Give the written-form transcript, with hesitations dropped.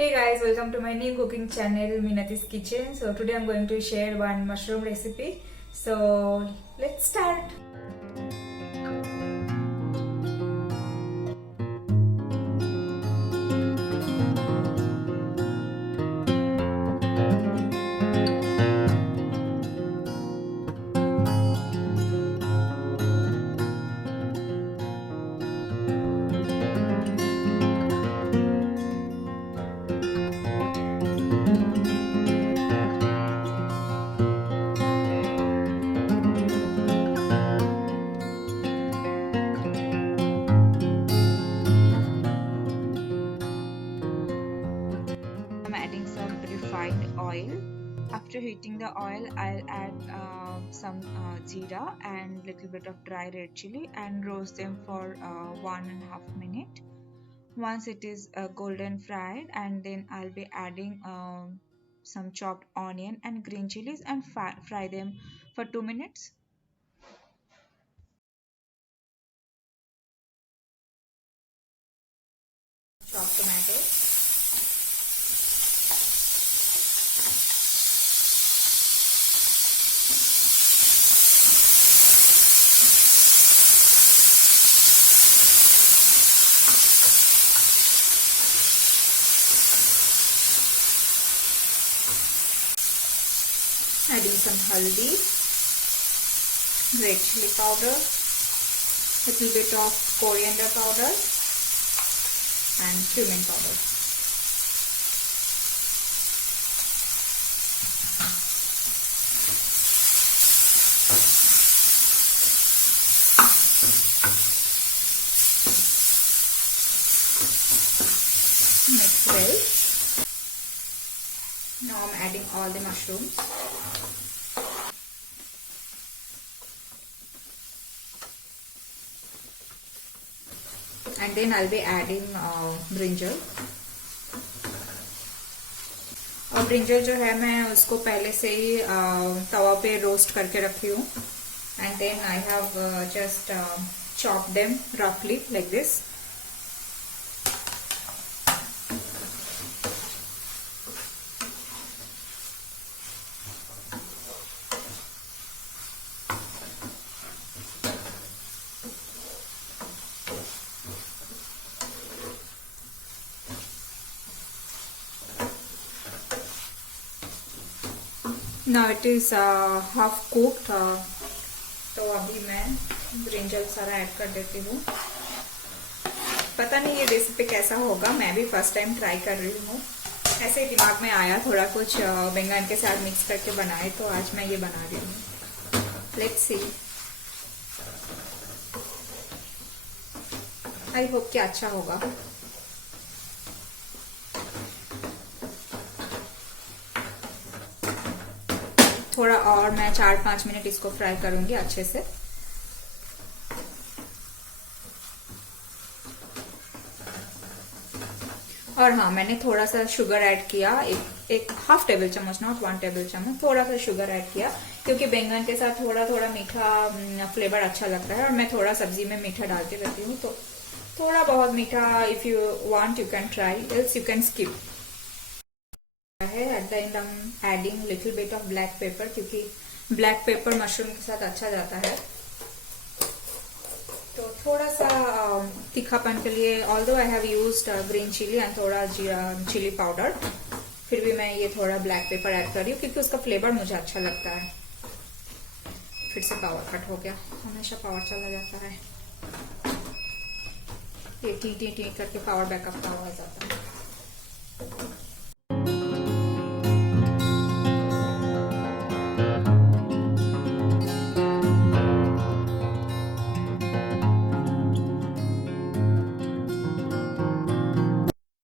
Hey guys, welcome to my new cooking channel Minati's Kitchen. So today I'm going to share one mushroom recipe. So let's start. I'm adding some refined oil. After heating the oil, I'll add some jeera and little bit of dry red chili and roast them for 1.5 minutes. Once it is golden fried, and then I'll be adding some chopped onion and green chilies and fry them for 2 minutes. Chopped tomato. Adding some haldi, red chili powder, little bit of coriander powder and cumin powder. Mix well. Now I'm adding all the mushrooms. And then I'll be adding brinjal. और ब्रिंजल जो है मैं उसको पहले से ही तवा पे रोस्ट करके रखी हूँ. And then I have just chop them रफली like this. Now it is half cooked. तो अभी मैं ब्रिंजल सारा ऐड कर देती हूँ. पता नहीं ये रेसिपी कैसा होगा, मैं भी फर्स्ट टाइम ट्राई कर रही हूँ. ऐसे दिमाग में आया थोड़ा कुछ बैंगन के साथ मिक्स करके बनाए, तो आज मैं ये बना रही हूँ. Let's see. आई होप कि अच्छा होगा. थोड़ा और मैं 4-5 मिनट इसको फ्राई करूंगी अच्छे से. और हाँ, मैंने थोड़ा सा शुगर ऐड किया, एक हाफ टेबल चम्मच, नॉट 1 टेबल चम्मच, थोड़ा सा शुगर ऐड किया क्योंकि बैंगन के साथ थोड़ा थोड़ा मीठा फ्लेवर अच्छा लगता है. और मैं थोड़ा सब्जी में मीठा डालती रहती हूँ, तो थोड़ा बहुत मीठा if you want you can try, else you can skip. At the and I am adding little bit of black pepper, क्योंकि ब्लैक पेपर मशरूम के साथ अच्छा जाता है. तो थोड़ा सा तीखापन के लिए, although I have used green chilli and थोड़ा चिली पाउडर, फिर भी मैं ये थोड़ा ब्लैक पेपर ऐड कर रही हूँ क्योंकि उसका फ्लेवर मुझे अच्छा लगता है. फिर से पावर कट हो गया, हमेशा पावर चला जाता है. ये टी टी टी करके पावर बैकअप का आवाज आता है.